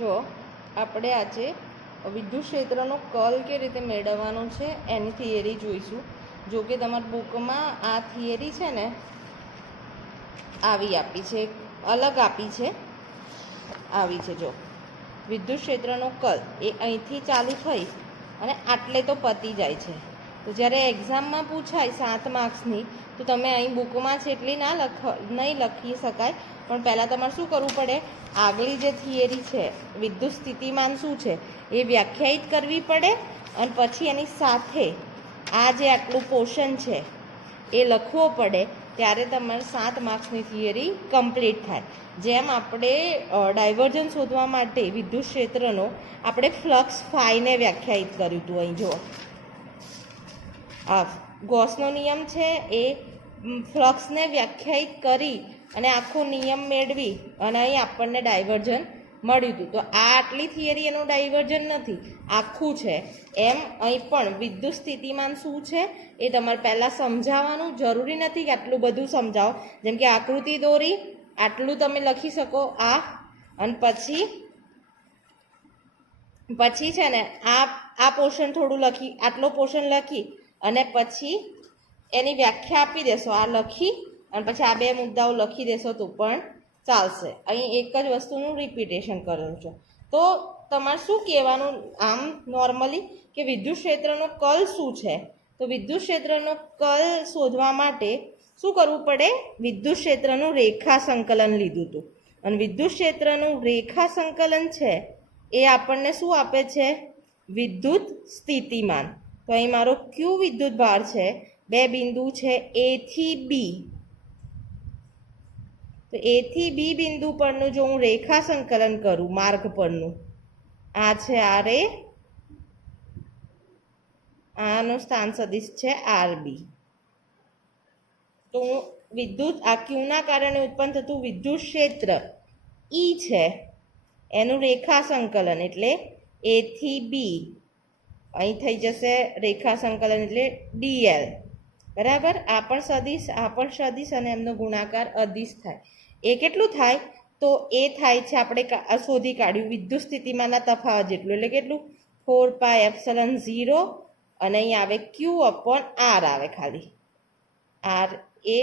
જો આપણે આજે વિદ્યુત ક્ષેત્રનો કર્લ કે રીતે મેળવવાનો છે એની થિયરી જોઈશું. જો કે તમારી બુકમાં આ થિયરી છે ને આવી આપી છે, અલગ આપી છે, આવી છે. જો વિદ્યુત ક્ષેત્રનો કર્લ એ અહીંથી ચાલુ થઈ અને આટલે તો પતી જાય છે. તો જ્યારે એક્ઝામમાં પૂછાય 7 માર્ક્સની તો તમે અહીં બુકમાં છે એટલી નહીં લખી શકાય, પણ પહેલાં તમારે શું કરવું પડે, આગલી જે થિયરી છે વિદ્યુત સ્થિતિમાન શું છે એ વ્યાખ્યાયિત કરવી પડે અને પછી એની સાથે આ જે આટલું પોર્શન છે એ લખવો પડે. ત્યારે તમારે 7 માર્ક્સની થિયરી કમ્પ્લીટ થાય. જેમ આપણે ડાયવર્જન્સ શોધવા માટે વિદ્યુત ક્ષેત્રનો આપણે ફ્લક્સ ફાઈને વ્યાખ્યાયિત કર્યું હતું. અહીં જુઓ, આ ગોસનો નિયમ છે એ ફ્લક્સને વ્યાખ્યાયિત કરી અને આખો નિયમ મેળવી અને અહીં આપણને ડાયવર્જન મળ્યું હતું. તો આ આટલી થિયરી એનું ડાયવર્જન નથી, આખું છે. એમ અહીં પણ વિદ્યુત સ્થિતિમાન શું છે એ તમારે પહેલાં સમજાવવાનું. જરૂરી નથી કે આટલું બધું સમજાવો. જેમ કે આકૃતિ દોરી આટલું તમે લખી શકો આ, અને પછી છે ને આ પોર્શન થોડું લખી, આટલો પોર્શન લખી અને પછી એની વ્યાખ્યા આપી દેશો. આ લખી અને પછી આ 2 મુદ્દાઓ લખી દેશો તો પણ ચાલશે. અહીં એક જ વસ્તુનું રિપીટેશન કરેલું છે. તો તમારે શું કહેવાનું આમ નોર્મલી કે વિદ્યુત ક્ષેત્રનો કર્લ શું છે? તો વિદ્યુત ક્ષેત્રનો કર્લ શોધવા માટે શું કરવું પડે? વિદ્યુત ક્ષેત્રનું રેખા સંકલન લીધું હતું અને વિદ્યુત ક્ષેત્રનું રેખા સંકલન છે એ આપણને શું આપે છે? વિદ્યુત સ્થિતિમાન. તો અહીં મારો ક્યુ વિદ્યુત ભાર છે, 2 બિંદુ છે એ થી બી. તો એ થી બી બિંદુ પરનું જો હું રેખા સંકલન કરું માર્ગ પરનું, આ છે આર એ, આનું સ્થાન સદિશ છે આર બી. તો હું વિદ્યુત આ ક્યુના કારણે ઉત્પન્ન થતું વિદ્યુત ક્ષેત્ર ઈ છે એનું રેખા સંકલન એટલે એ થી બી, અહીં થઈ જશે રેખા સંકલન એટલે ડીએલ, બરાબર. આ પણ સદિશ અને એમનો ગુણાકાર અદિશ થાય. એ કેટલું થાય? તો એ થાય છે આપણે શોધી કાઢ્યું વિદ્યુત સ્થિતિમાનના તફાવત જેટલું, એટલે કેટલું? 4πε0 અને અહીં આવે ક્યુ અપોન આર આવે, ખાલી આર એ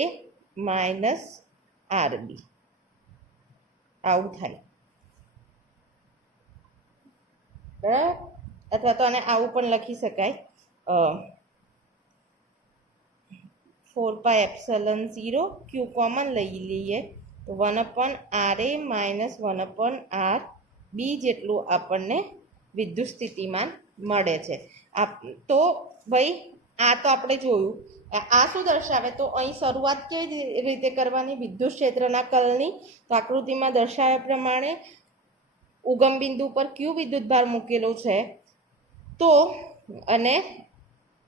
માઇનસ આર બી, આવું થાય, બરાબર. અથવા તો આને આવું પણ લખી શકાય, 4πε0 ક્યુ કોમન લઈ લઈએ તો 1/RA માઇનસ 1/RB જેટલું આપણને વિદ્યુત સ્થિતિમાન મળે છે. તો ભાઈ આ તો આપણે જોયું. આ શું દર્શાવે? તો અહીં શરૂઆત કેવી રીતે કરવાની વિદ્યુત ક્ષેત્રના કર્લની? તો આકૃતિમાં દર્શાવ્યા પ્રમાણે ઉગમ બિંદુ પર ક્યુ વિદ્યુત ભાર મૂકેલો છે, તો અને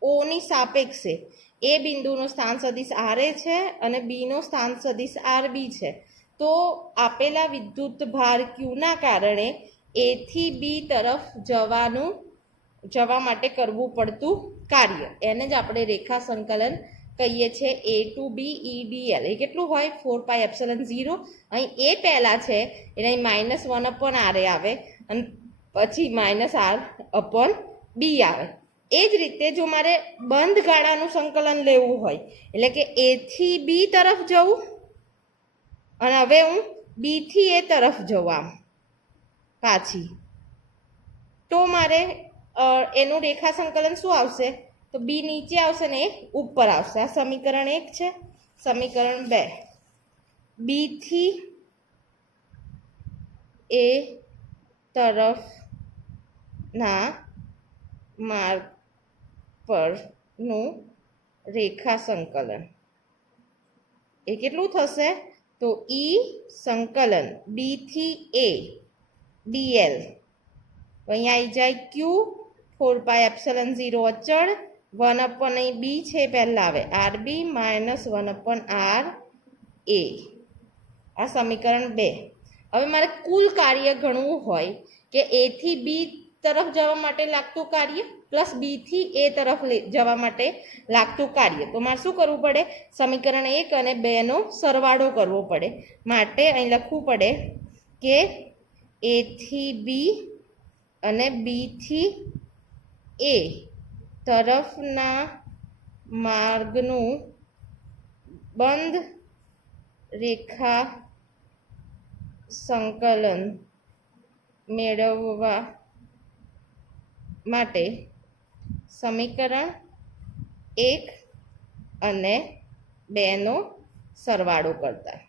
ઓની સાપેક્ષે એ બિંદુનો સ્થાન સદિશ આર એ છે અને બીનો સ્થાન સદિશ આર બી છે. તો આપેલા વિદ્યુત ભાર ક્યુના કારણે એ થી બી તરફ જવા માટે કરવું પડતું કાર્ય, એને જ આપણે રેખા સંકલન કહીએ છીએ. એ ટુ બી ઈ ડીએલ એ કેટલું હોય? 4πε0. અહીં એ પહેલાં છે એટલે અહીં -1/RA આવે અને પછી -R/B આવે. એ જ રીતે જો મારે બંધ ગાળાનું સંકલન લેવું હોય, એટલે કે એ થી બી તરફ જવું અને હવે હું બી થી એ તરફ જવું આમ પાછી, તો મારે એનું રેખા સંકલન શું આવશે? તો બી નીચે આવશે ને એ ઉપર આવશે. આ સમીકરણ 1 છે. સમીકરણ 2, બી થી એ તરફના માર્ગ પરનું રેખા સંકલન એ કેટલું થશે? તો ઈ સંકલન બી થી એ ડીએલ, અહીંયા આવી જાય ક્યુ, 4πε0 અચળ, 1/બી છે પહેલાં આવે આરબી માઇનસ 1/RA. આ સમીકરણ 2. હવે મારે કુલ કાર્ય ગણવું હોય કે એ થી બી તરફ જવા માટે લાગતું કાર્ય પ્લસ બી થી એ તરફ જવા માટે લાગતું કાર્ય, તો મારે શું કરવું પડે? સમીકરણ 1 અને 2નો સરવાળો કરવો પડે. માટે અહીં લખવું પડે કે એ થી બી અને બી થી એ તરફના માર્ગનું બંધ રેખા સંકલન મેળવવા માટે સમીકરણ 1 અને 2નો સરવાળો કરતા.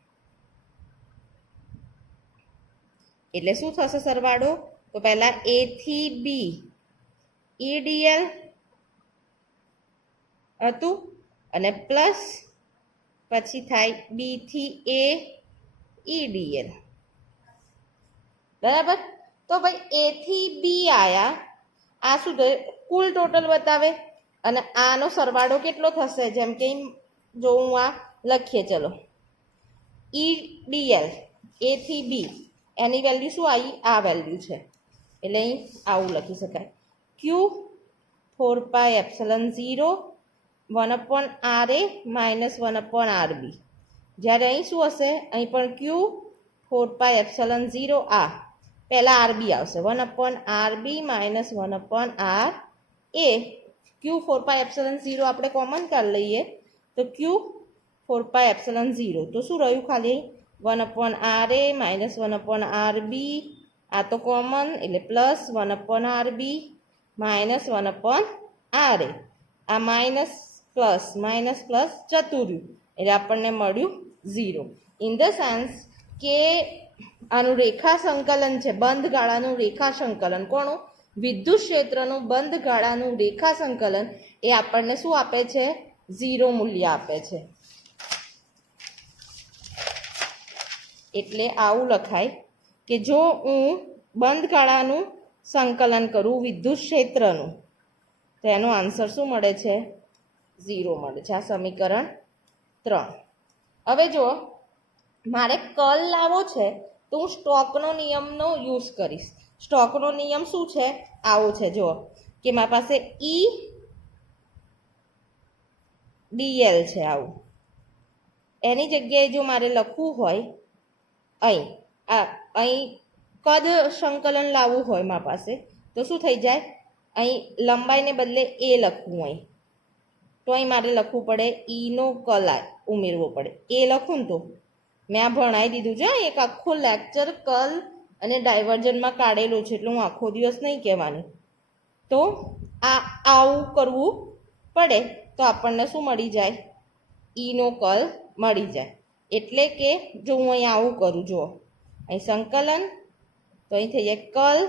એટલે શું થશે સરવાળો? તો પહેલા એ થી બી ઈડીએલ હતું અને પ્લસ પછી થાય બી થી એ ઈડીએલ. બરાબર. તો ભાઈ એ થી બી આયા, આ શું થયું? કુલ ટોટલ બતાવે અને આનો સરવાળો કેટલો થશે? જેમ કે જો હું આ લખીએ, ચલો ઈડીએલ એ થી બી એની વેલ્યુ શું આવી? આ વેલ્યુ છે એટલે અહીં આવું લખી શકાય, ક્યુ 4πε0 1/RA - 1/RB. જ્યારે અહીં શું હશે? અહીં પણ ક્યુ 4πε0 આ પહેલાં આરબી આવશે, 1/RB - 1/RA. ક્યુ 4πε0 આપણે કોમન કાઢી લઈએ તો ક્યુ 4πε0 તો શું રહ્યું? ખાલી 1/RA - 1/RB. આ તો કોમન એટલે પ્લસ 1/RB - 1/RA. આ માઇનસ પ્લસ જતું રહ્યું એટલે આપણને મળ્યું 0. ઇન ધ સેન્સ કે આનું રેખા સંકલન છે, બંધ ગાળાનું રેખા સંકલન. કોનું? વિદ્યુત ક્ષેત્રનું બંધ ગાળાનું રેખા સંકલન એ આપણને શું આપે છે? 0 મૂલ્ય આપે છે. એટલે આવું લખાય કે જો હું બંધ ગાળાનું સંકલન કરું વિદ્યુત ક્ષેત્રનું તો એનો આન્સર શું મળે છે? 0 મળે છે. આ સમીકરણ 3. હવે જો મારે કર્લ લાવવો છે તો હું સ્ટોકનો નિયમનો યુઝ કરીશ. સ્ટોકનો નિયમ શું છે? આવો છે, જો કે મારી પાસે ઈ ડીએલ છે આવું. એની જગ્યાએ જો મારે લખવું હોય અહીં કદ સંકલન લાવવું હોય મારી પાસે તો શું થઈ જાય? અહીં લંબાઈને બદલે એ લખવું અહીં તો અહીં મારે લખવું પડે ઈનો કલ ઉમેરવો પડે. એ લખું ને તો મેં આ ભણાવી દીધું છે, એક આખો લેક્ચર કર્લ અને ડાયવર્જનમાં કાઢેલો છે એટલે હું આખો દિવસ નહીં કહેવાની. તો આવું કરવું પડે તો આપણને શું મળી જાય? ઈનો કર્લ મળી જાય. એટલે કે જો હું અહીં આવું કરું, જુઓ અહીં સંકલન તો અહીં થઈ જાય કર્લ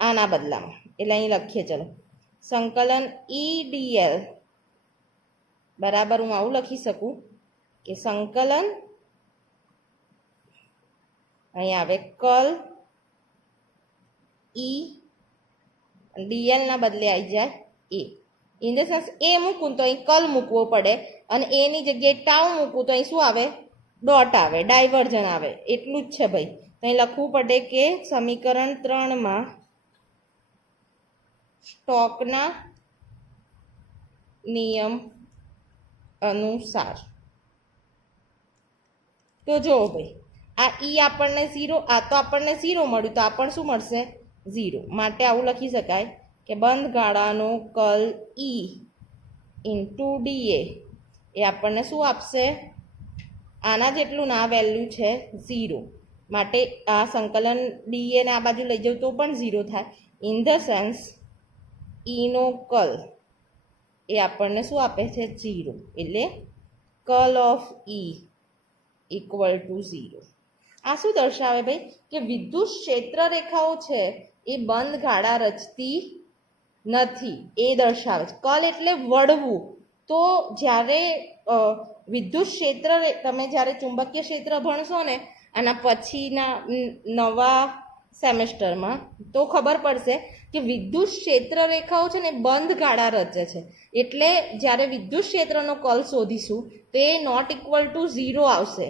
આના બદલામાં, એટલે અહીં લખીએ ચલો સંકલન ઈ ડીએલ બરાબર હું આવું લખી શકું કે સંકલન અહીં આવે કર્લ ઈ ડીએલના બદલે આવી જાય એ. ઇન ધ સેન્સ એ મૂકું તો અહીં કર્લ મૂકવો પડે અને એની જગ્યાએ ટાઉ મૂકું તો અહીં શું આવે? ડોટ આવે, ડાયવર્જન આવે. એટલું જ છે ભાઈ. તો અહીં લખવું પડે કે સમીકરણ 3માં સ્ટોકના નિયમ અનુસાર. તો જો ભાઈ આ ઈ આપણને 0, આ તો આપણને 0 મળ્યું તો આપણને શું મળશે? 0. માટે આવું લખી શકાય કે બંધ ગાળાનો કર્લ ઈ ઇન્ટુ ડીએ એ આપણને શું આપશે? આના જેટલું ના વેલ્યુ છે 0. માટે આ સંકલન ડીએ ને આ બાજુ લઈ જાઉં તો પણ 0 થાય. ઇન ધ સેન્સ ઈનો કર્લ એ આપણને શું આપે છે? 0. એટલે curl of E equal to 0. આ શું દર્શાવે ભાઈ? કે વિદ્યુત ક્ષેત્ર રેખાઓ છે એ બંધ ગાળા રચતી નથી એ દર્શાવે છે. કર્લ એટલે વળવું. તો જ્યારે વિદ્યુત ક્ષેત્ર તમે જ્યારે ચુંબકીય ક્ષેત્ર ભણશો ને આના પછીના નવા સેમેસ્ટરમાં તો ખબર પડશે કે વિદ્યુત ક્ષેત્ર રેખાઓ છે ને બંધ ગાળા રચે છે. એટલે જ્યારે વિદ્યુત ક્ષેત્રનો કર્લ શોધીશું તો એ નોટ ઇક્વલ ટુ 0 આવશે.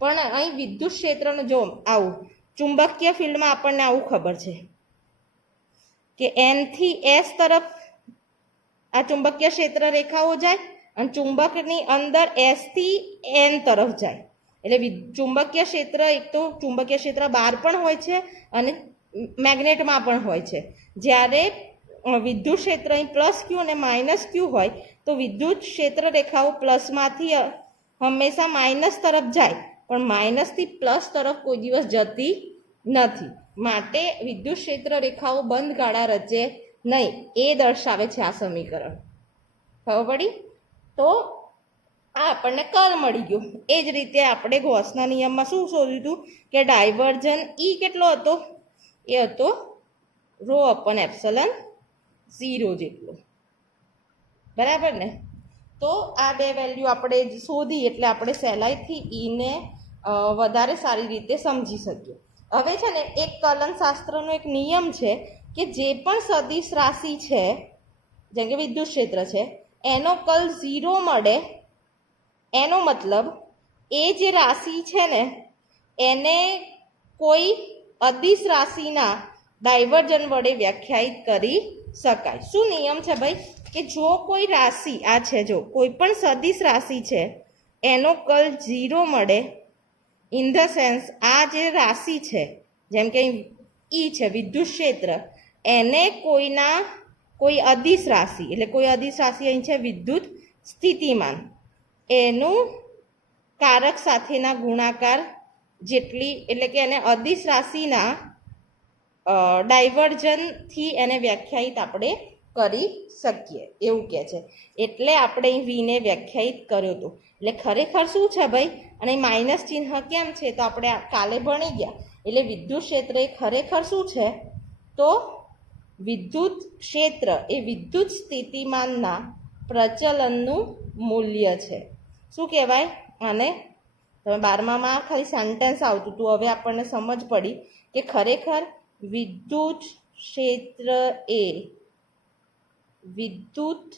પણ અહીં વિદ્યુત ક્ષેત્રનો જો આવું ચુંબકીય ફિલ્ડમાં આપણને આવું ખબર છે કે એન થી એસ તરફ આ ચુંબકીય ક્ષેત્ર રેખાઓ જાય અને ચુંબકની અંદર એસ થી એન તરફ જાય. એટલે ચુંબકીય ક્ષેત્ર એક તો ચુંબકીય ક્ષેત્ર બહાર પણ હોય છે અને મેગ્નેટમાં પણ હોય છે. જ્યારે વિદ્યુત ક્ષેત્ર અહીં પ્લસ ક્યુ અને માઇનસ ક્યુ હોય તો વિદ્યુત ક્ષેત્ર રેખાઓ પ્લસમાંથી હંમેશા માઇનસ તરફ જાય, પણ માઇનસથી પ્લસ તરફ કોઈ દિવસ જતી નથી. માટે વિદ્યુત ક્ષેત્ર રેખાઓ બંધ ગાળા રચે નહીં, એ દર્શાવે છે આ સમીકરણ. ખબર પડી? તો આ આપણને કર્લ મળી ગયું. એ જ રીતે આપણે ગોસના નિયમમાં શું શોધ્યું હતું કે ડાયવર્જન ઈ કેટલો હતો? એ હતો રો અપન એપ્સલન 0 જેટલો. બરાબર ને? તો આ બે વેલ્યુ આપણે શોધી એટલે આપણે સહેલાઈથી ઈને વધારે સારી રીતે સમજી શકીએ. હવે છે ને એક કલનશાસ્ત્રનો એક નિયમ છે કે જે પણ સદિશ રાશિ છે, જેમ કે વિદ્યુત ક્ષેત્ર છે, એનો કર્લ 0 મળે, એનો મતલબ એ જે રાશિ છે ને એને કોઈ અદિશ રાશિના ડાયવર્જન વડે વ્યાખ્યાયિત કરી શકાય. શું નિયમ છે ભાઈ? કે જો કોઈ રાશિ આ છે, જો કોઈ પણ સદિશ રાશિ છે એનો કર્લ 0 મળે, ઇન ધ સેન્સ આ જે રાશિ છે જેમ કે ઈ છે વિદ્યુત ક્ષેત્ર, એને કોઈ અદિશ રાશિ, એટલે કોઈ અદિશ રાશિ અહીં છે વિદ્યુત સ્થિતિમાન, એનું કારક સાથેના ગુણાકાર જેટલી, એટલે કે એને અદિશ રાશિના ડાયવર્જનથી એને વ્યાખ્યાયિત આપણે કરી શકીએ એવું કહે છે. એટલે આપણે અહીં વીને વ્યાખ્યાયિત કર્યો હતો. એટલે ખરેખર શું છે ભાઈ? અને માઇનસ ચિહ્ન કેમ છે તો આપણે કાલે ભણી ગયા. એટલે વિદ્યુત ક્ષેત્ર એ ખરેખર શું છે? તો વિદ્યુત ક્ષેત્ર એ વિદ્યુત સ્થિતિમાનના પ્રચલનનું મૂલ્ય છે. શું કહેવાય આને? તમે 12મામાં ખાલી સેન્ટેન્સ આવતું હતું, હવે આપણને સમજ પડી કે ખરેખર વિદ્યુત ક્ષેત્ર એ વિદ્યુત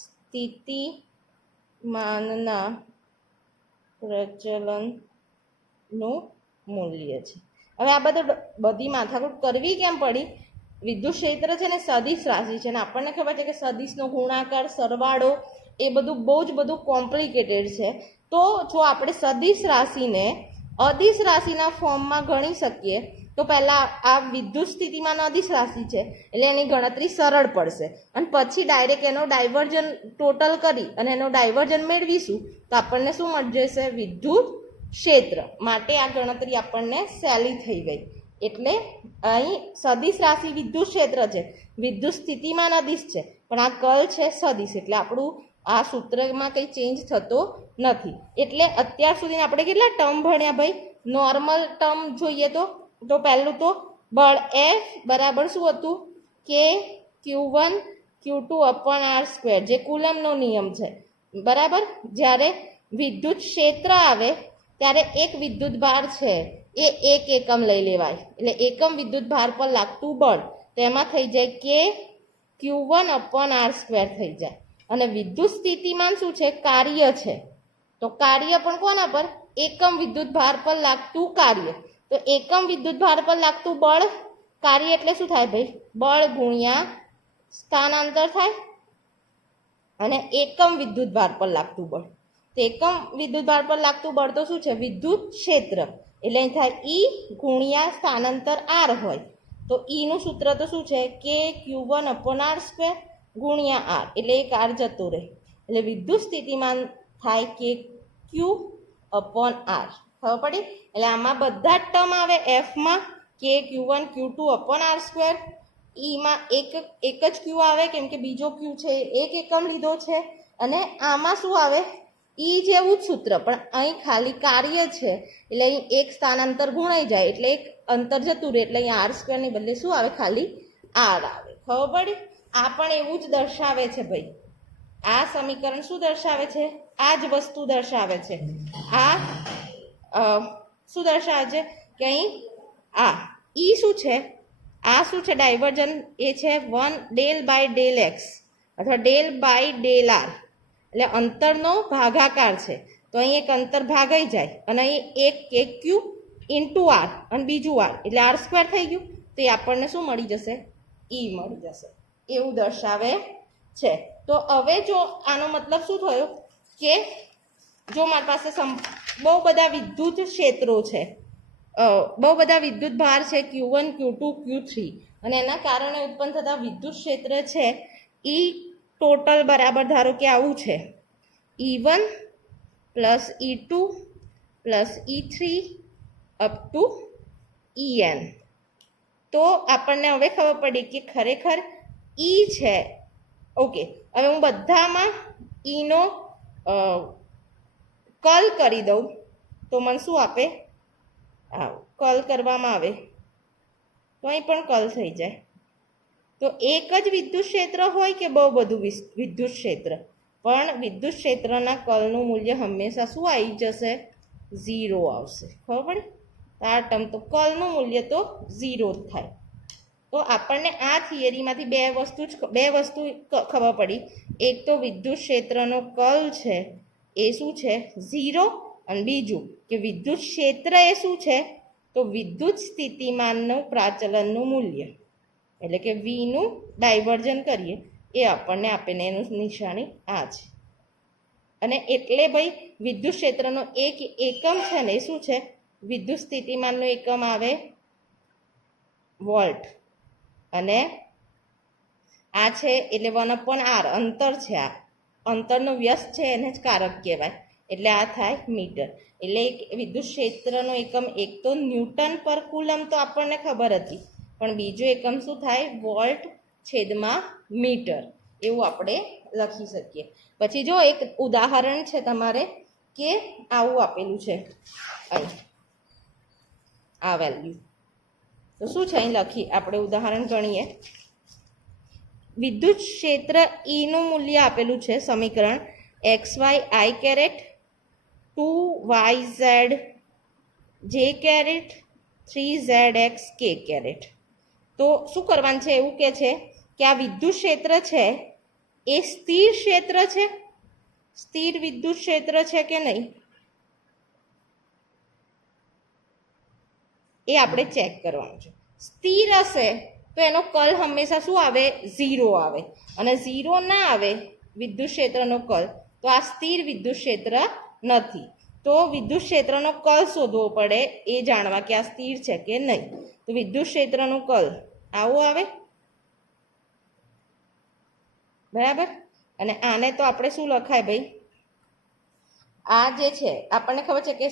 સ્થિતિમાનના પ્રચલનનું મૂલ્ય છે. હવે આ બધી માથાકૂટ કરવી કેમ પડી? વિદ્યુત ક્ષેત્ર છે ને સદિશ રાશિ છે ને આપણને ખબર છે કે સદિશનો ગુણાકાર, સરવાળો એ બધું બહુ જ બધું કોમ્પ્લિકેટેડ છે. તો જો આપણે સદિશ રાશિને અદિશ રાશિના ફોર્મમાં ગણી શકીએ તો પહેલાં આ વિદ્યુત સ્થિતિમાન અદિશ રાશિ છે એટલે એની ગણતરી સરળ પડશે, અને પછી ડાયરેક્ટ એનો ડાયવર્જન ટોટલ કરી અને એનો ડાયવર્જન મેળવીશું તો આપણને શું મળી જશે? વિદ્યુત ક્ષેત્ર. માટે આ ગણતરી આપણને સહેલી થઈ ગઈ. એટલે અહીં સદિશ રાશિ વિદ્યુત ક્ષેત્ર છે, વિદ્યુત સ્થિતિમાન અદિશ છે, પણ આ કર્લ છે સદિશ, એટલે આપણું આ સૂત્રમાં કંઈ ચેન્જ થતો નથી. એટલે અત્યાર સુધી આપણે કેટલા ટર્મ ભણ્યા ભાઈ? નોર્મલ ટર્મ જોઈએ તો પહેલું તો બળ F બરાબર શું હતું? કે Q1 Q2 અપોન R², જે કુલમનો નિયમ છે. બરાબર? જ્યારે વિદ્યુત ક્ષેત્ર આવે ત્યારે એક વિદ્યુત ભાર છે એ 1 એકમ લઈ લેવાય, એટલે એકમ વિદ્યુત ભાર પર લાગતું બળ તેમાં થઈ જાય કે Q1 અપોન R² થઈ જાય. અને વિદ્યુત સ્થિતિમાન શું છે? કાર્ય છે. તો કાર્ય પણ કોના પર? એકમ વિદ્યુત ભાર પર લાગતું કાર્ય. તો એકમ વિદ્યુત ભાર પર લાગતું બળ, કાર્ય એટલે શું થાય ભાઈ? બળ ગુણ્યા સ્થાનાંતર થાય, અને એકમ વિદ્યુત ભાર પર લાગતું બળ, તો એકમ વિદ્યુત ભાર પર લાગતું બળ તો શું છે? વિદ્યુત ક્ષેત્ર. એટલે અહીં થાય ઈ ગુણ્યા સ્થાનાંતર R હોય તો ઈનું સૂત્ર તો શું છે? કે Q1 અપોન R² ગુણ્યા R, એટલે એક R જતો રહે, એટલે વિદ્યુત સ્થિતિમાન થાય કે Q અપોન R. ખબર પડી? એટલે આમાં બધા જ ટર્મ આવે. એફમાં કે Q1 Q2 અપોન R², ઈમાં એક જ Q આવે કેમ કે બીજો Q છે એક એકમ લીધો છે, અને આમાં શું આવે? ઈ જેવું જ સૂત્ર, પણ અહીં ખાલી કાર્ય છે એટલે અહીં એક સ્થાનાંતર ગુણાઈ જાય એટલે એક અંતર જતું રહે, એટલે અહીં R² ની બદલે શું આવે? ખાલી R આવે. ખબર પડી? આ પણ એવું જ દર્શાવે છે ભાઈ. આ સમીકરણ શું દર્શાવે છે? આ જ વસ્તુ દર્શાવે છે. આ શું દર્શાવે છે? કે અહીં આ ઈ શું છે? આ શું છે? ડાયવર્જન એ છે 1 ∂x અથવા ∂r, એટલે અંતરનો ભાગાકાર છે. તો અહીં એક અંતર ભાગાઈ જાય અને અહીં એક Q ઇન્ટુ R અને બીજું R, એટલે R² થઈ ગયું. તો એ આપણને શું મળી જશે? ઈ મળી જશે. એવું દર્શાવે છે. તો હવે જો આનો મતલબ શું થયો કે જો મારી પાસે બહુ બધા વિદ્યુત ક્ષેત્રો છે, બહુ બધા વિદ્યુત ભાર છે Q1 Q2 Q3 અને એના કારણે ઉત્પન્ન થતા વિદ્યુત ક્ષેત્ર છે એ ટોટલ બરાબર ધારો કે આવું છે E1 plus E2 plus E3 up to En. તો આપણને હવે ખબર પડી કે ખરેખર E છે. ઓકે, હવે હું બધામાં ઈનો કલ કરી દઉં તો મને શું આપે? કલ કરવામાં આવે તો અહીં પણ કલ થઈ જાય. તો એક જ વિદ્યુત ક્ષેત્ર હોય કે બહુ બધું વિદ્યુત ક્ષેત્ર, પણ વિદ્યુત ક્ષેત્રના કલનું મૂલ્ય હંમેશા શું આવી જશે? 0 આવશે. ખબર પડી? આ ટર્મ તો કલનું મૂલ્ય તો 0 જ થાય. તો આપણને આ થિયરીમાંથી બે વસ્તુ ખબર પડી. એક તો વિદ્યુત ક્ષેત્રનો કલ છે એ શું છે? 0. અને બીજું કે વિદ્યુત ક્ષેત્ર એ શું છે? તો વિદ્યુત સ્થિતિમાનનું પ્રાચલનનું મૂલ્ય, એટલે કે વીનું ડાયવર્જન કરીએ એ આપણને આપીને એનું નિશાની આ છે. અને એટલે ભાઈ વિદ્યુત ક્ષેત્રનો એક એકમ છે ને એ શું છે? વિદ્યુત સ્થિતિમાનનો એકમ આવે વોલ્ટ. અને આ છે એટલે 1/r અંતર છે. આ અંતરનો વ્યસ્ત છે એને જ કારક કહેવાય, એટલે આ થાય મીટર. એટલે વિદ્યુત ક્ષેત્રનો એકમ એક તો ન્યૂટન પર કુલમ તો આપણને ખબર હતી, પણ બીજો એકમ શું થાય? વોલ્ટ છેદમાં મીટર. એવું આપણે લખી શકીએ. પછી જો એક ઉદાહરણ છે તમારે કે આવું આપેલું છે અહીં આ વેલ્યુ. તો શું છે અહીં લખી આપણે ઉદાહરણ ગણીએ. વિદ્યુત ક્ષેત્ર E નું મૂલ્ય આપેલું છે સમીકરણ xy I caret 2yz j caret 3zx k caret. તો શું કરવાનું છે? એવું કે છે કે આ વિદ્યુત ક્ષેત્ર છે એ સ્થિર ક્ષેત્ર છે, સ્થિર વિદ્યુત ક્ષેત્ર છે કે નહીં એ આપણે ચેક કરવાનું છે. સ્થિર હશે તો એનો કલ હંમેશા શું આવે? 0 આવે. અને 0 ના આવે વિદ્યુત ક્ષેત્રનો કલ તો આ સ્થિર વિદ્યુત ક્ષેત્ર નથી. તો વિદ્યુત ક્ષેત્રનો કલ શોધવો પડે એ જાણવા કે આ સ્થિર છે કે નહીં. તો વિદ્યુત ક્ષેત્રનું કલ આવું આવે, બરાબર. અને આને તો આપણે શું લખાય ભાઈ? આ જે છે આપણને ખબર છે કે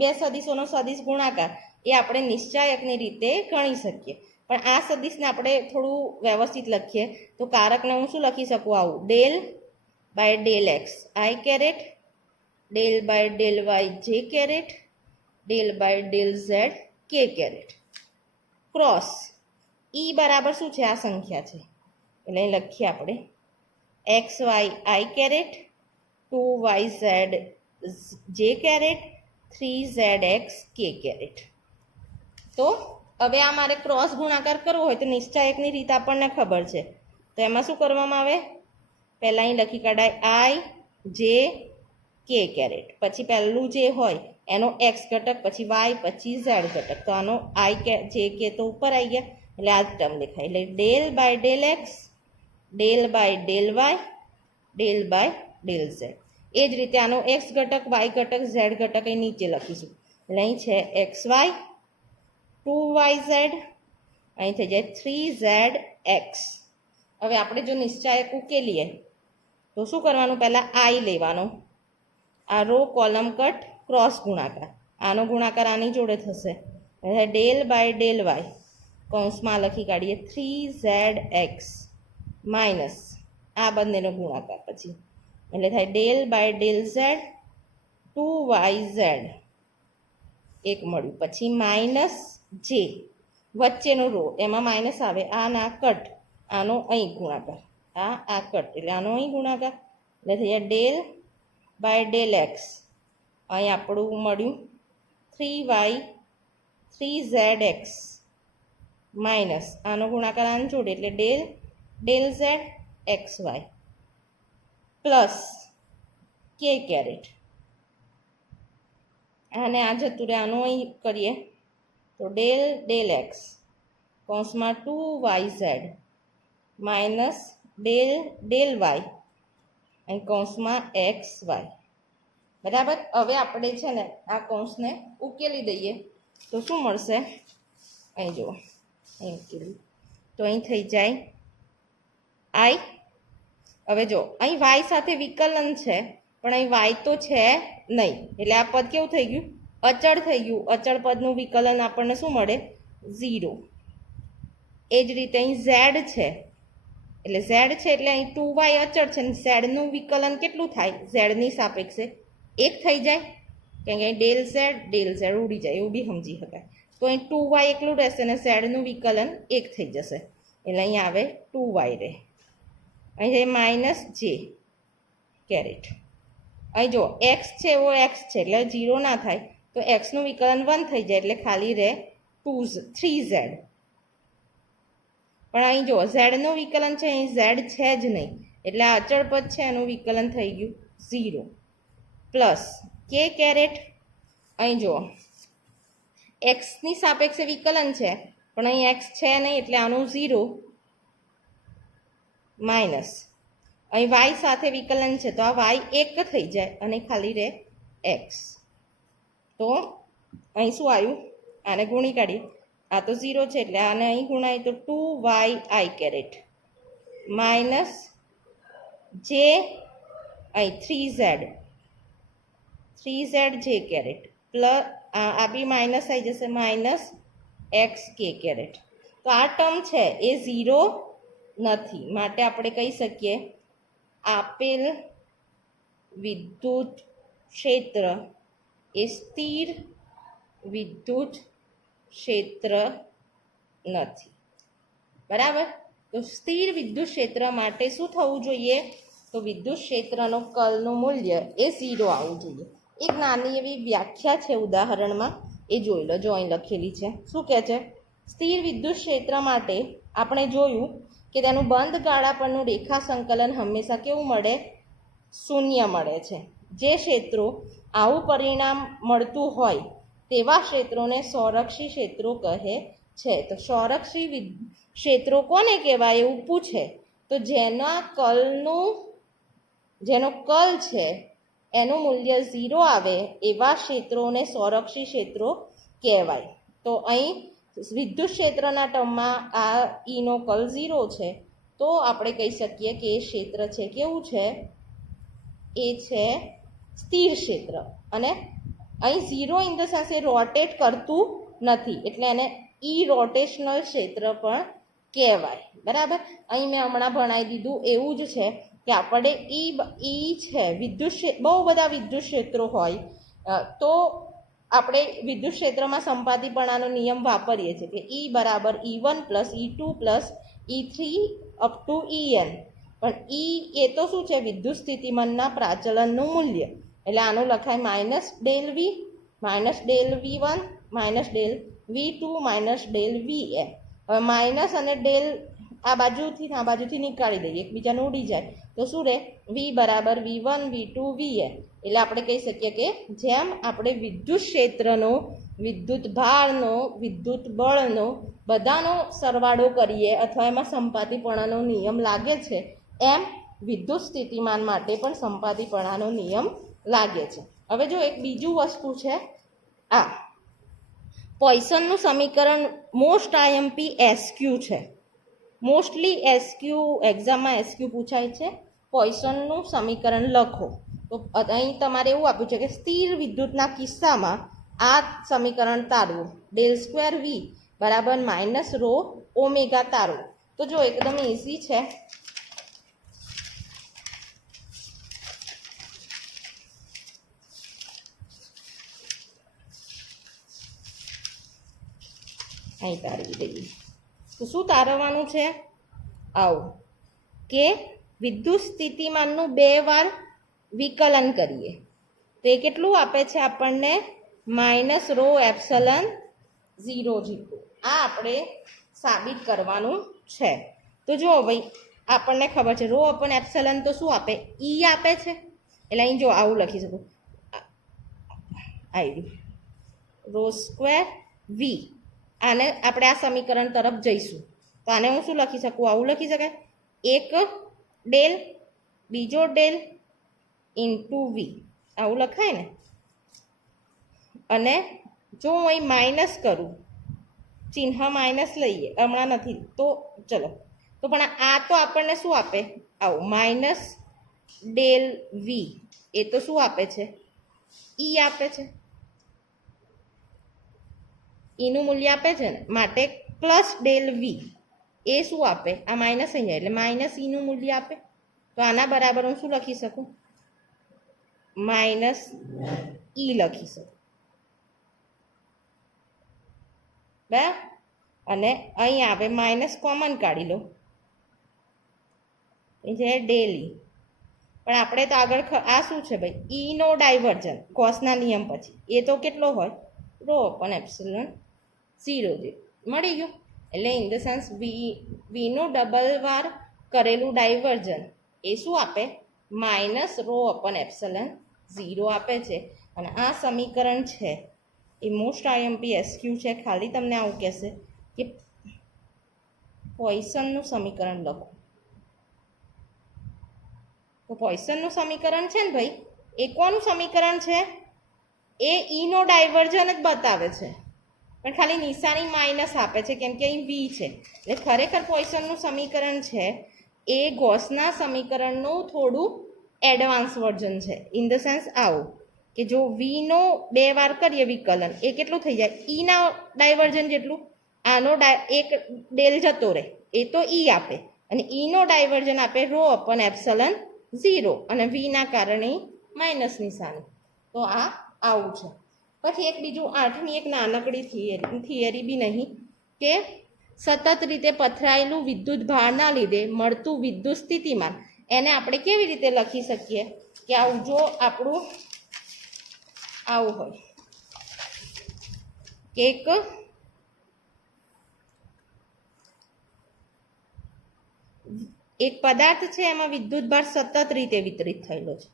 બે સદીશોનો સદિશ ગુણાકાર એ આપણે નિશ્ચાયકની રીતે ગણી શકીએ. પણ આ સદિશને આપણે થોડું વ્યવસ્થિત લખીએ તો કારકને હું શું લખી શકું? આવું del by del X I caret, del by del Y J caret, del by del Z K caret. Cross E બરાબર શું છે? આ સંખ્યા છે એટલે અહીં લખીએ આપણે x why I caret 2yz જે કેરેટ 3zx કે કેરેટ. તો હવે આ મારે ક્રોસ ગુણાકાર કરવો હોય તો નિશ્ચાયકની રીત આપણને ખબર છે. તો એમાં શું કરવામાં આવે? પહેલાં અહીં લખી કાઢાય આઈ જે કે કેરેટ, પછી પહેલું જે હોય એનો એક્સ ઘટક, પછી વાય, પછી ઝેડ ઘટક. તો આનો આઈ જે કે તો ઉપર આવી ગયા એટલે આ જ ટર્મ દેખાય. એટલે del by del X, del by del Y, del by del Z. એ જ રીતે આનો એક્સ ઘટક, વાય ઘટક, ઝેડ ઘટક અહીં નીચે લખીશું. એટલે અહીં છે એક્સ વાય 2yz, અહીં થઈ જાય 3zx. હવે આપણે જો નિશ્ચાયક ઉકેલીએ તો શું કરવાનું? પહેલાં આઈ લેવાનો, આ રો કોલમ કટ ક્રોસ ગુણાકાર, આનો ગુણાકાર આની જોડે થશે એટલે ડેલ બાય ડેલ વાય કૌંસમાં લખી કાઢીએ 3zx માઇનસ આ બંનેનો ગુણાકાર પછી એટલે થાય del by del Z 2yz એક મળ્યું. પછી માઇનસ જે વચ્ચેનો રો એમાં માઇનસ આવે, આ ના કટ આનો અહીં ગુણાકાર, આ કટ એટલે આનો અહીં ગુણાકાર એટલે થઈ જાય ડેલ બાય ડેલ એક્સ. અહીં આપણું મળ્યું 3y 3zx માઇનસ આનો ગુણાકાર આને જોડે એટલે del del z x y plus k caret. અને આ જતું રહે આનું અહીં કરીએ તો ડેલ ડેલ એક્સ કૌંસમાં 2yz minus del del Y અહીં કૌંસમાં એક્સ વાય બરાબર. હવે આપણે છે ને આ કૌંસને ઉકેલી દઈએ તો શું મળશે? અહીં જુઓ, અહીં ઉકેલી તો અહીં થઈ જાય આઈ. હવે જો અહીં વાય સાથે વિકલન છે, પણ અહીં વાય તો છે નહીં, એટલે આ પદ કેવું થઈ ગયું? અચળ થઈ ગયું. અચળ પદનું વિકલન આપણને શું મળે? 0. એ જ રીતે અહીં ઝેડ છે, એટલે ઝેડ છે એટલે અહીં 2y અચળ છે, ઝેડનું વિકલન કેટલું થાય? ઝેડની સાપેક્ષે 1 થઈ જાય, કારણ કે અહીં ડેલ ઝેડ ઉડી જાય, એવું બી સમજી શકાય. તો અહીં 2y એકલું રહેશે અને ઝેડનું વિકલન 1 થઈ જશે, એટલે અહીં આવે 2y રહે. અહીં છે માઇનસ જે કેરેટ. અહીં જો એક્સ છે એવો એક્સ છે એટલે 0 ના થાય, તો એક્સનું વિકલન 1 થઈ જાય એટલે ખાલી રહે 3z. પણ અહીં જો ઝેડનું વિકલન છે, અહીં ઝેડ છે જ નહીં, એટલે આ અચળ પદ છે એનું વિકલન થઈ ગયું 0 પ્લસ કે કેરેટ. અહીં જુઓ એક્સની સાપેક્ષે વિકલન છે, પણ અહીં એક્સ છે નહીં એટલે આનું 0 માઇનસ અહીં વાય સાથે વિકલન છે, તો આ વાય 1 થઈ જાય અને ખાલી રહે એક્સ. તો અહીં શું આવ્યું? આને ગુણી કાઢીએ, આ તો 0 છે એટલે આને અહીં ગુણાય તો 2y કેરેટ માઇનસ જે અહીં 3z જે કેરેટ પ્લસ આ બી માઇનસ આવી જશે માઇનસ એક્સ કે કેરેટ. તો આ ટર્મ છે એ 0 નથી, માટે આપણે કહી શકીએ આપેલ વિદ્યુત ક્ષેત્ર એ સ્થિર વિદ્યુત ક્ષેત્ર નથી. બરાબર. તો સ્થિર વિદ્યુત ક્ષેત્ર માટે શું થવું જોઈએ? તો વિદ્યુત ક્ષેત્રનો કર્લનું મૂલ્ય એ 0 આવવું જોઈએ. એક નાની એવી વ્યાખ્યા છે ઉદાહરણમાં, એ જોઈ લો. જો અહીં લખેલી છે, શું કહે છે? સ્થિર વિદ્યુત ક્ષેત્ર માટે આપણે જોયું કે તેનું બંધ ગાળા પરનું રેખા સંકલન હંમેશા કેવું મળે? 0 મળે છે. જે ક્ષેત્રો આવું પરિણામ મળતું હોય તેવા ક્ષેત્રોને સંરક્ષી ક્ષેત્રો કહે છે. તો સંરક્ષી ક્ષેત્રો કોને કહેવાય એવું પૂછે તો જેનો કલ છે એનું મૂલ્ય 0 આવે એવા ક્ષેત્રોને સંરક્ષી ક્ષેત્રો કહેવાય. તો અહીં વિદ્યુત ક્ષેત્રના ટર્મમાં આ ઈનો કલ 0 છે, તો આપણે કહી શકીએ કે એ ક્ષેત્ર છે કેવું છે? એ છે સ્થિર ક્ષેત્ર. અને અહીં 0 in the sense A rotate કરતું નથી, એટલે એને ઈ રોટેશનલ ક્ષેત્ર પણ કહેવાય. બરાબર. અહીં મેં હમણાં ભણાવી દીધું એવું જ છે કે આપણે ઈ છે વિદ્યુત બહુ બધા વિદ્યુત ક્ષેત્રો હોય તો આપણે વિદ્યુત ક્ષેત્રમાં સંપાતીપણાનો નિયમ વાપરીએ છીએ કે ઈ બરાબર E1 plus E2 plus E3 up to En. પણ એ તો શું છે? વિદ્યુત સ્થિતિમાનના પ્રાચલનનું મૂલ્ય. એટલે આનું લખાય minus del v minus del V1 minus del V2 minus del Vn. હવે માઇનસ અને ડેલ આ બાજુથી નીકાળી દઈએ, એકબીજાને ઉડી જાય તો શું રહે? V બરાબર V1 V2 Vn. એટલે આપણે કહી શકીએ કે જેમ આપણે વિદ્યુત ક્ષેત્રનો, વિદ્યુત ભારનો, વિદ્યુત બળનો બધાનો સરવાળો કરીએ અથવા એમાં સંપાતીપણાનો નિયમ લાગે છે, એમ વિદ્યુત સ્થિતિમાન માટે પણ સંપાતીપણાનો નિયમ લાગે છે. હવે જો એક બીજું વસ્તુ છે, આ પોઇસનનું સમીકરણ મોસ્ટ આઈએમપી SQ છે. મોસ્ટલી SQ એક્ઝામમાં SQ પૂછાય છે. પોઇસનનું સમીકરણ લખો. તો અહીં તમારે એવું આપ્યું છે કે સ્થિર વિદ્યુતના કિસ્સામાં આ સમીકરણ તારવું, ડેલ સ્ક્વેર વી બરાબર માઇનસ રો ઓમેગા તારવું. તો જો એકદમ ઇઝી છે. અહીં તારવી દઈએ. તો શું તારવવાનું છે? આવું કે વિદ્યુત સ્થિતિમાનનું 2 વાર વિકલન કરીએ તો એ કેટલું આપે છે આપણને? માઇનસ રો એપ્સલન 0 જેટલું. આ આપણે સાબિત કરવાનું છે. તો જુઓ ભાઈ, આપણને ખબર છે રો અપન એપ્સલન તો શું આપે? ઈ આપે છે. એટલે અહીં જો આવું લખી શકું, આવી રો સ્ક્વેર વી. આને આપણે આ સમીકરણ તરફ જઈશું તો આને હું શું લખી શકું? આવું લખી શકાય, એક ડેલ બીજો ડેલ ઇન્ટુ વી. આવું લખાય ને. અને જો હું અહીં માઇનસ કરું, ચિહ્ન માઇનસ લઈએ, હમણાં નથી તો ચલો, તો પણ આ તો આપણને શું આપે, આવું માઇનસ ડેલ વી, એ તો શું આપે છે, ઈ આપે છે, ઈનું મૂલ્ય આપે છે ને, માટે પ્લસ ડેલ વી એ શું આપે, આ માઇનસ અહીં જાય એટલે માઇનસ ઈનું મૂલ્ય આપે. તો આના બરાબર હું શું લખી શકું, માઇનસ ઈ લખી શકું, બરાબર. અને અહીં આવે માઇનસ કોમન કાઢી લો, જે ડેલી. પણ આપણે તો આગળ આ શું છે ભાઈ, ઈનો ડાયવર્જન ગૌસના નિયમ પછી એ તો કેટલો હોય, રો અપોન એપ્સિલોન 0 જે મળી ગયું. એટલે in the sense Vinu double વાર કરેલું ડાયવર્જન એ શું આપે, માઇનસ રો અપોન એપ્સિલોન 0 આપે છે. અને આ સમીકરણ છે એ મોસ્ટ આઈએમપી એસક્યુ છે. ખાલી તમને આવું કહેશે કે પોઈસનનું સમીકરણ લખો. તો પોઈસનનું સમીકરણ છે ને ભાઈ, એ કોનું સમીકરણ છે, એ ઈનો ડાયવર્જન જ બતાવે છે, પણ ખાલી નિશાની માઇનસ આપે છે કેમ કે અહીં વી છે. એટલે ખરેખર પોઈસનનું સમીકરણ છે એ ગૌસના સમીકરણનું થોડું એડવાન્સ વર્ઝન છે. ઇન ધ સેન્સ આવું કે જો વીનો 2 વાર કરીએ વિકલન, એ કેટલું થઈ જાય, ઈના ડાયવર્જન જેટલું. આનો એક ડેલ જતો રહે એ તો ઈ આપે, અને ઈનો ડાયવર્જન આપે રો અપોન એપ્સિલોન 0, અને વીના કારણે માઇનસ નિશાની. તો આ આવું છે. પછી એક બીજું 8ની એક નાનકડી થિયરી બી નહીં, કે સતત રીતે પથરાયેલું વિદ્યુત ભારના લીધે મળતું વિદ્યુત સ્થિતિમાન, એને આપણે કેવી રીતે લખી શકીએ કે આવું જો આપણું આવું હોય કે એક પદાર્થ છે એમાં વિદ્યુત ભાર સતત રીતે વિતરિત થયેલો છે,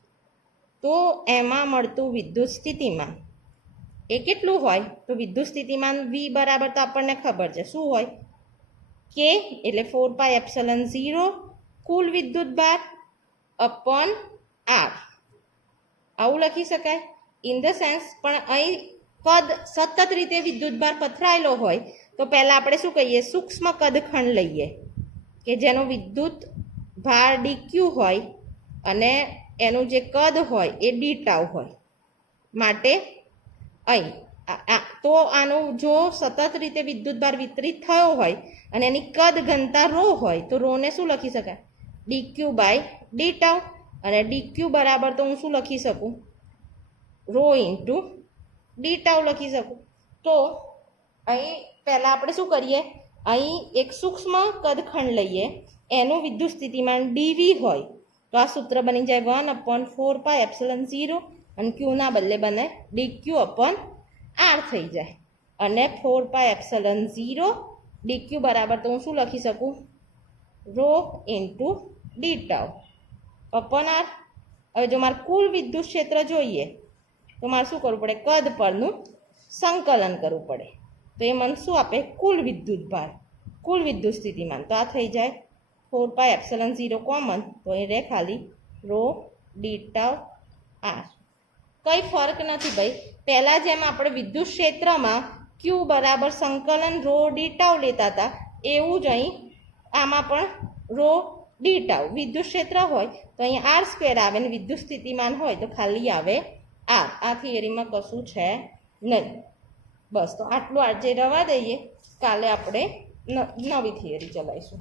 તો એમાં મળતું વિદ્યુત સ્થિતિમાન એ કેટલું હોય, તો વિદ્યુત સ્થિતિમાન વી બરાબર તો આપણને ખબર છે શું હોય, કે એટલે 4 એપ્સિલોન 0 કુલ વિદ્યુત ભાર અપોન આર, આવું લખી શકાય. ઇન ધ સેન્સ પણ અહીં કદ સતત રીતે વિદ્યુત ભાર પથરાયેલો હોય તો પહેલાં આપણે શું કહીએ, સૂક્ષ્મ કદખંડ લઈએ કે જેનો વિદ્યુત ભાર ડીક્યુ હોય અને એનું જે કદ હોય એ ડી ટાઉ હોય. માટે અહીં તો આનું જો સતત રીતે વિદ્યુત ભાર વિતરિત થયો હોય અને એની કદ ઘનતા રો હોય તો રોને શું લખી શકાય, ડીક્યુ બાય ડી ટાઉ. અને ડીક્યુ બરાબર તો હું શું લખી શકું, રો ઇન્ટુ ડી ટાઉ લખી શકું. તો અહીં પહેલાં આપણે શું કરીએ, અહીં એક સૂક્ષ્મ કદખંડ લઈએ, એનું વિદ્યુત સ્થિતિમાન ડીવી હોય તો આ સૂત્ર બની જાય 1/4 એપ્સિલોન 0, અને ક્યુના બદલે બને ડીક્યુ અપોન આર થઈ જાય. અને 4 એપ્સિલોન 0 ડીક્યુ બરાબર તો હું શું લખી શકું, rho into d tau upon r. હવે જો મારે કુલ વિદ્યુત ક્ષેત્ર જોઈએ તો મારે શું કરવું પડે, કદ પરનું સંકલન કરવું પડે. તો એ મને શું આપે, કુલ વિદ્યુત ભાર, કુલ વિદ્યુત સ્થિતિમાન. તો આ થઈ જાય 4 એપ્સિલોન 0 કોમન, તો એ રહે ખાલી રો ડી ટાઉ આર. કંઈ ફરક નથી ભાઈ, પહેલાં જેમ આપણે વિદ્યુત ક્ષેત્રમાં ક્યુ બરાબર સંકલન રો ડી ટાઉ લેતા હતા એવું જ અહીં આમાં પણ રો ડી ટાઉ વિદ્યુત ક્ષેત્ર હોય તો અહીં આર સ્ક્વેર આવે, ને વિદ્યુત સ્થિતિમાન હોય તો ખાલી આવે આર. આ થિયરીમાં કશું છે નહીં. બસ તો આટલું આજે રવા દઈએ, કાલે આપણે નવી થિયરી ચલાવીશું.